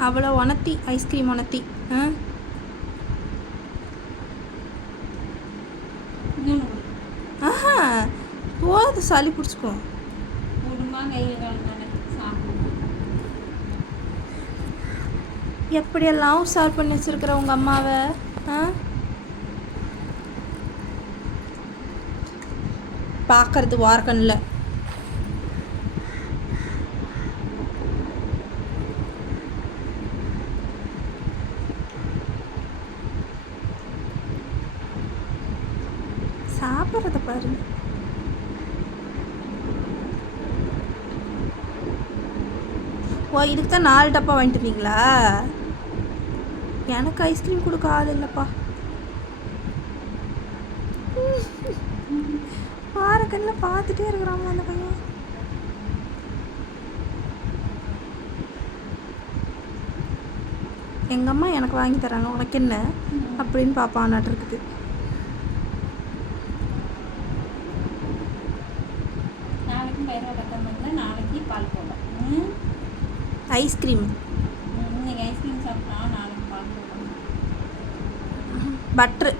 அவ்வளோ உணர்த்தி ஐஸ்கிரீம் உணர்த்தி. ஆ? ஆஹா போது சளி பிடிச்சிக்கோ சாப்பிடுவோம் எப்படியெல்லாம் உஷார் பண்ணி வச்சிருக்கிற உங்க அம்மாவை? ஆ? பார்க்கறது வார்க்கனில் சாப்பிட்றத பாருங்க ஓ இதுக்கு தான் நாலு டப்பா வாங்கிட்டு வந்தீங்களா? எனக்கு ஐஸ்கிரீம் கொடுக்க ஆள் இல்லைப்பா. பாரக்கண்ணில் பார்த்துட்டே இருக்கிறாங்க அந்த பையன். எங்கள் அம்மா எனக்கு வாங்கி தராங்க உனக்கு என்ன? அப்படின்னு பாப்பான்னாட்டு இருக்குது. பயிரோட கட்டம் பண்ணால் நாளைக்கு பால் போடலாம் ம். ஐஸ்கிரீம் இன்னைக்கு ஐஸ்கிரீம் சாப்பிட்டா நாளைக்கு பால் போடலாம் பட்ரு